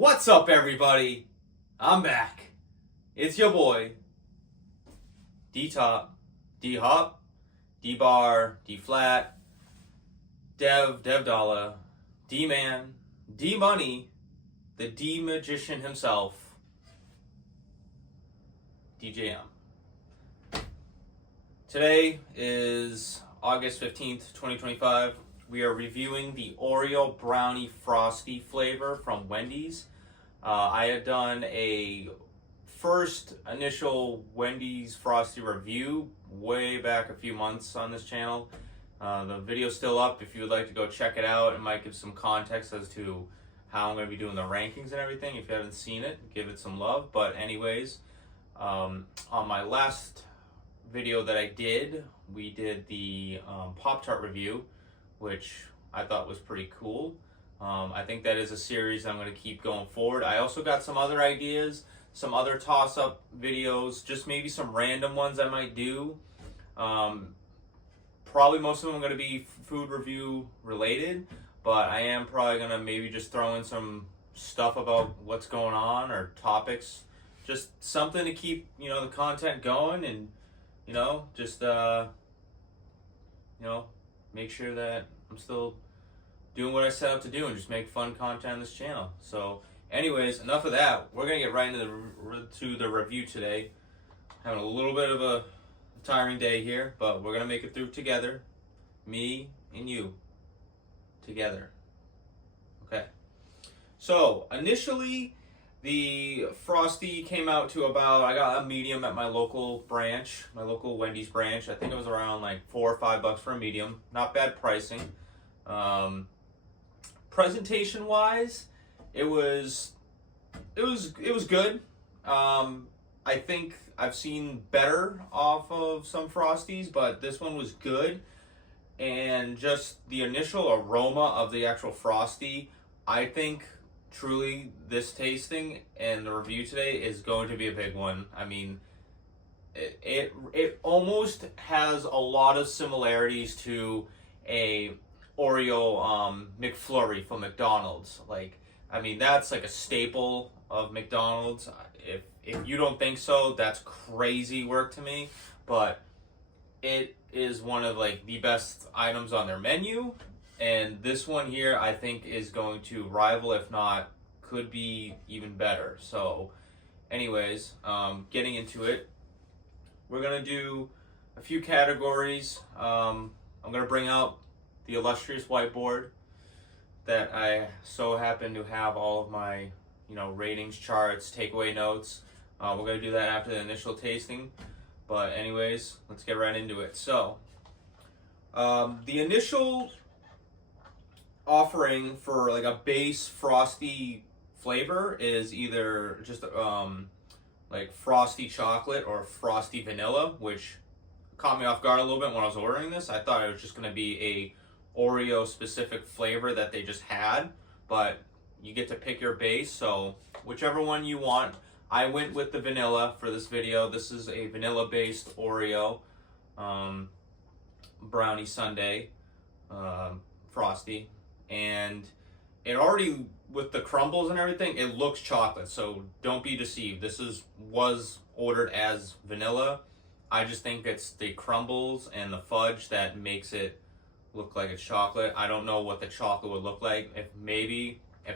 What's up, everybody? I'm back. It's your boy, D-Top, D-Hop, D-Bar, D-Flat, Dev Dollar, D-Man, D-Money, the D-Magician himself, DJM. Today is August 15th, 2025. We are reviewing the Oreo Brownie Frosty flavor from Wendy's. I had done a first initial Wendy's Frosty review way back a few months on this channel. The video's still up if you would like to go check it out. It might give some context as to how I'm going to be doing the rankings and everything. If you haven't seen it, give it some love. But anyways, on my last video that I did, we did the Pop-Tart review, which I thought was pretty cool. I think that is a series I'm going to keep going forward. I also got some other ideas, some other toss-up videos, just maybe some random ones I might do. Probably most of them are going to be food review related, but I am probably going to maybe just throw in some stuff about what's going on or topics. Just something to keep, the content going and, just, make sure that I'm still doing what I set out to do and just make fun content on this channel. So anyways, enough of that. We're going to get right into the review today. Having a little bit of a tiring day here, but we're going to make it through together. Me and you. Together. Okay. So initially, the Frosty came out to about, I got a medium at my local branch, my local Wendy's branch. I think it was around like $4 or $5 for a medium. Not bad pricing. Presentation wise, it was good. I think I've seen better off of some Frosties, but this one was good. And just the initial aroma of the actual Frosty, I think truly this tasting and the review today is going to be a big one. I mean, it almost has a lot of similarities to a Oreo McFlurry from McDonald's. That's like a staple of McDonald's. If you don't think so, that's crazy work to me. But it is one of the best items on their menu. And this one here, I think, is going to rival, if not, could be even better. So, anyways, getting into it, we're going to do a few categories. I'm going to bring out the illustrious whiteboard that I so happen to have all of my, ratings, charts, takeaway notes. We're going to do that after the initial tasting. But anyways, let's get right into it. So, the initial offering for a base Frosty flavor is either just Frosty chocolate or Frosty vanilla, which caught me off guard a little bit when I was ordering this. I thought it was just going to be a Oreo specific flavor that they just had, but you get to pick your base, so whichever one you want. I went with the vanilla for this video. This is a vanilla based Oreo brownie sundae Frosty, and it already, with the crumbles and everything, it looks chocolate, so don't be deceived. This was ordered as vanilla. I just think it's the crumbles and the fudge that makes it look like it's chocolate. I don't know what the chocolate would look like. If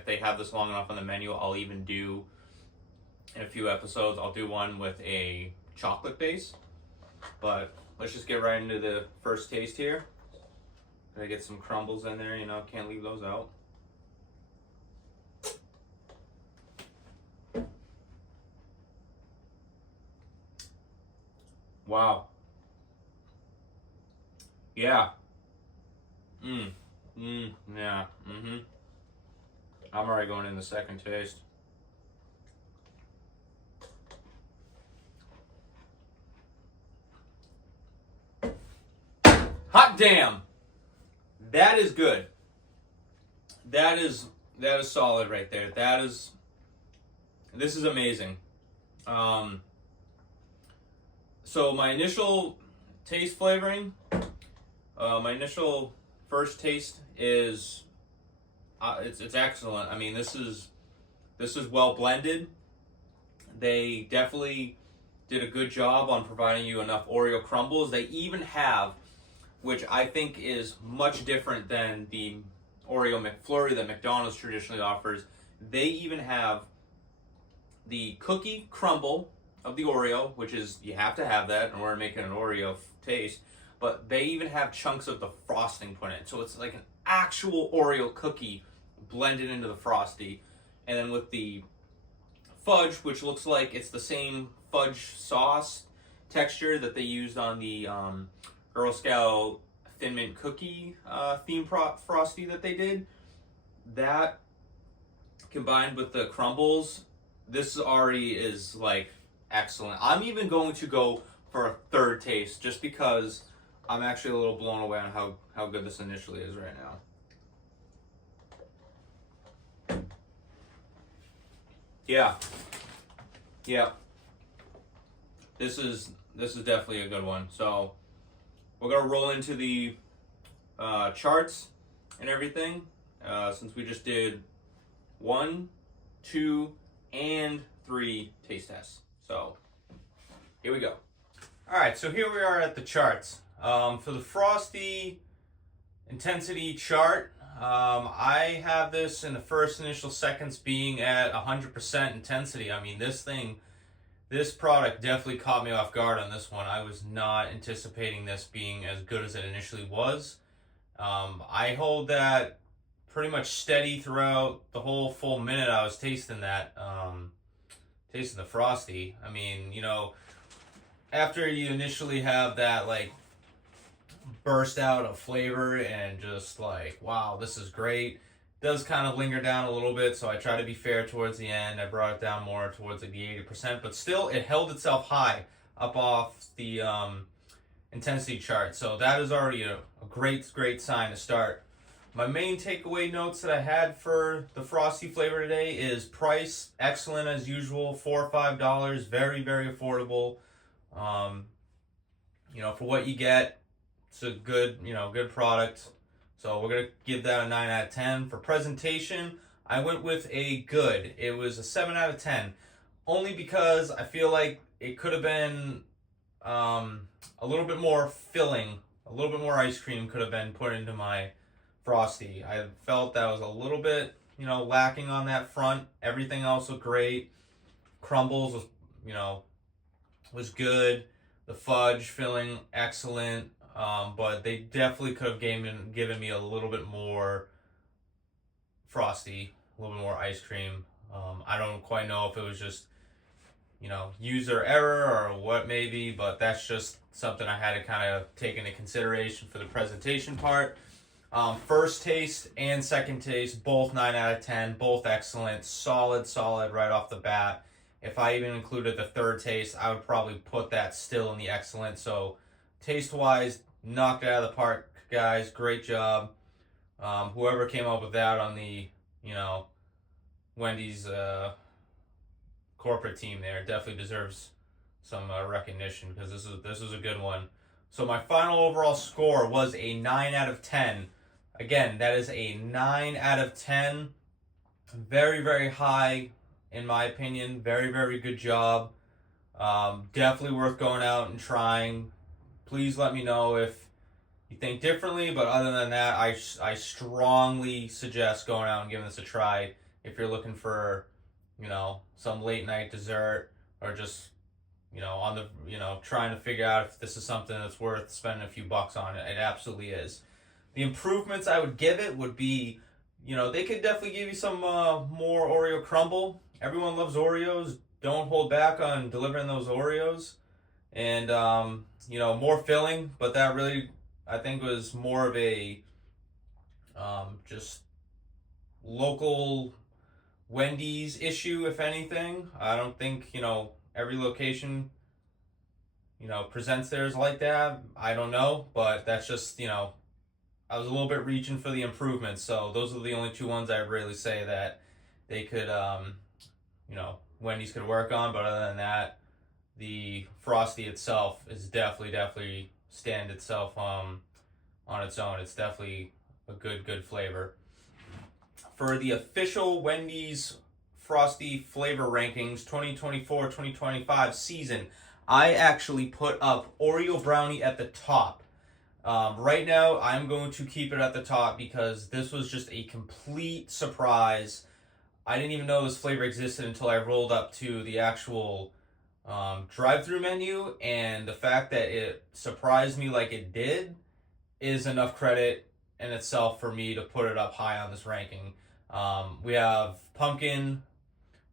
they have this long enough on the menu, I'll even do, in a few episodes, I'll do one with a chocolate base. But let's just get right into the first taste here. Gotta get some crumbles in there, can't leave those out. Wow. Yeah. Yeah. I'm already going in the second taste. Hot damn! That is good. That is solid right there. This is amazing. So my initial taste flavoring, my initial first taste is it's excellent. I mean, this is This is well blended. They definitely did a good job on providing you enough Oreo crumbles. They even have, which I think is much different than the Oreo McFlurry that McDonald's traditionally offers. They even have the cookie crumble of the Oreo, which is, you have to have that in order to make it an Oreo taste. But they even have chunks of the frosting put in. So it's like an actual Oreo cookie blended into the Frosty. And then with the fudge, which looks like it's the same fudge sauce texture that they used on the Girl Scout Thin Mint Cookie theme Frosty that they did. That combined with the crumbles, this already is like excellent. I'm even going to go for a third taste just because I'm actually a little blown away on how good this initially is right now. Yeah. This is definitely a good one. So we're gonna roll into the charts and everything, since we just did 1, 2, and 3 taste tests. So here we go. All right, so here we are at the charts. For the Frosty intensity chart, I have this in the first initial seconds being at 100% intensity. I mean, this product definitely caught me off guard on this one. I was not anticipating this being as good as it initially was. I hold that pretty much steady throughout the whole full minute I was tasting that, tasting the Frosty. I mean, you know, after you initially have that like burst out of flavor and just like, wow, this is great, does kind of linger down a little bit, so I try to be fair towards the end. I brought it down more towards like the 80%, but still it held itself high up off the intensity chart, so that is already a great sign to start. My main takeaway notes that I had for the Frosty flavor today is price, excellent as usual, $4 or $5, very affordable. You know, for what you get, it's a good, good product. So we're gonna give that a 9 out of 10. For presentation, I went with a good. It was a 7 out of 10, only because I feel like it could have been a little bit more filling, a little bit more ice cream could have been put into my Frosty. I felt that was a little bit, lacking on that front. Everything else was great. Crumbles was good. The fudge filling, excellent. But they definitely could have given me a little bit more Frosty, a little bit more ice cream. I don't quite know if it was just, user error or what maybe, but that's just something I had to kind of take into consideration for the presentation part. First taste and second taste, both 9 out of 10, both excellent, solid right off the bat. If I even included the third taste, I would probably put that still in the excellent. So taste-wise, knocked it out of the park, guys. Great job. Whoever came up with that on the, Wendy's corporate team there definitely deserves some recognition, because this is a good one. So my final overall score was a 9 out of 10. Again, that is a 9 out of 10. Very high, in my opinion. Very good job. Definitely worth going out and trying. Please let me know if you think differently, but other than that, I strongly suggest going out and giving this a try if you're looking for, some late night dessert, or just, on the, trying to figure out if this is something that's worth spending a few bucks on. It absolutely is. The improvements I would give it would be, they could definitely give you some more Oreo crumble. Everyone loves Oreos. Don't hold back on delivering those Oreos. And, more filling, but that really, I think, was more of a just local Wendy's issue, if anything. I don't think, every location, presents theirs like that. I don't know, but that's just, I was a little bit reaching for the improvements. So those are the only two ones I really say that they could, Wendy's could work on. But other than that, the Frosty itself is definitely stand itself on its own. It's definitely a good flavor. For the official Wendy's Frosty flavor rankings 2024-2025 season, I actually put up Oreo Brownie at the top. Right now, I'm going to keep it at the top because this was just a complete surprise. I didn't even know this flavor existed until I rolled up to the actual drive-through menu, and the fact that it surprised me like it did is enough credit in itself for me to put it up high on this ranking. We have pumpkin,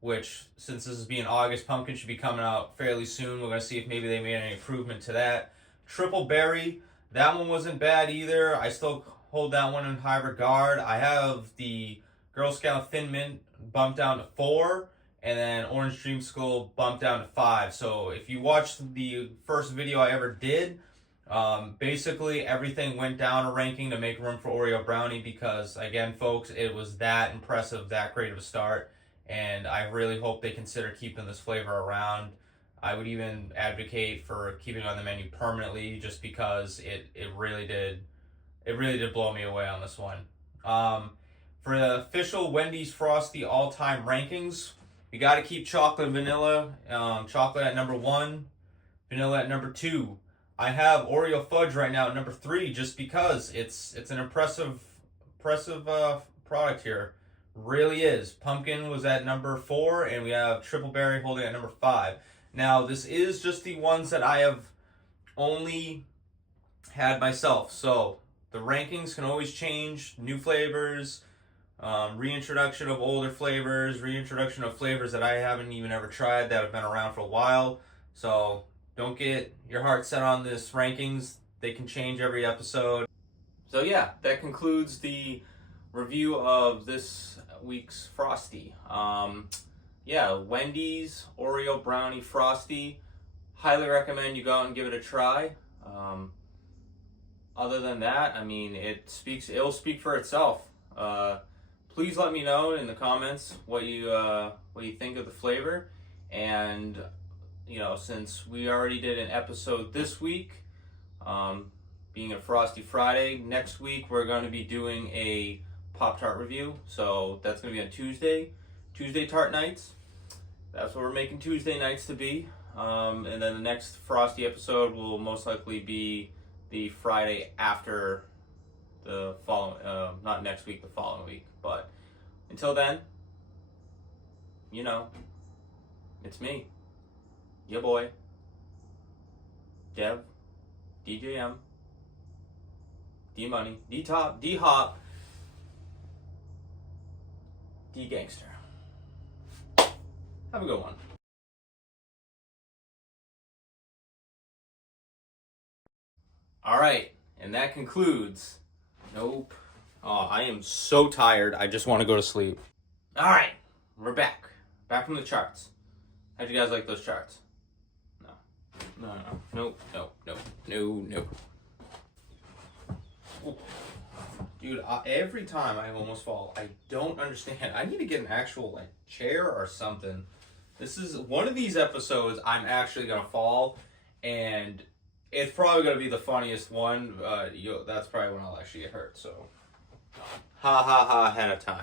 which since this is being August, pumpkin should be coming out fairly soon. We're going to see if maybe they made any improvement to that. Triple berry, that one wasn't bad either. I still hold that one in high regard. I have the Girl Scout Thin Mint bumped down to 4, and then Orange Dreamsicle bumped down to 5. So if you watched the first video I ever did, basically everything went down a ranking to make room for Oreo Brownie because, again, folks, it was that impressive, that great of a start, and I really hope they consider keeping this flavor around. I would even advocate for keeping it on the menu permanently just because it really did blow me away on this one. For the official Wendy's Frosty all-time rankings, we got to keep chocolate and vanilla. Chocolate at number 1, vanilla at number 2. I have Oreo fudge right now at number 3 just because it's an impressive product here. Really is. Pumpkin was at number 4, and we have triple berry holding at number 5. Now, this is just the ones that I have only had myself. So the rankings can always change. New flavors, reintroduction of older flavors, reintroduction of flavors that I haven't even ever tried that have been around for a while. So don't get your heart set on this rankings. They can change every episode. So yeah, that concludes the review of this week's Frosty. Yeah, Wendy's Oreo Brownie Frosty. Highly recommend you go out and give it a try. Other than that, I mean, it'll speak for itself. Please let me know in the comments what you think of the flavor, and since we already did an episode this week, being a Frosty Friday, next week we're going to be doing a Pop-Tart review. So that's going to be on Tuesday tart nights. That's what we're making Tuesday nights to be. And then the next Frosty episode will most likely be the Friday after the following, not next week, the following week. But until then, it's me, your boy, Dev, DJM, D-Money, D-Top, D-Hop, D-Gangster. Have a good one. All right, and that concludes. Nope. Oh, I am so tired. I just want to go to sleep. All right, we're back. Back from the charts. How'd you guys like those charts? No. Nope. Ooh. Dude, every time I almost fall. I don't understand. I need to get an actual chair or something. This is one of these episodes I'm actually gonna fall, and it's probably gonna be the funniest one. That's probably when I'll actually get hurt. So, ha ha ha ahead of time.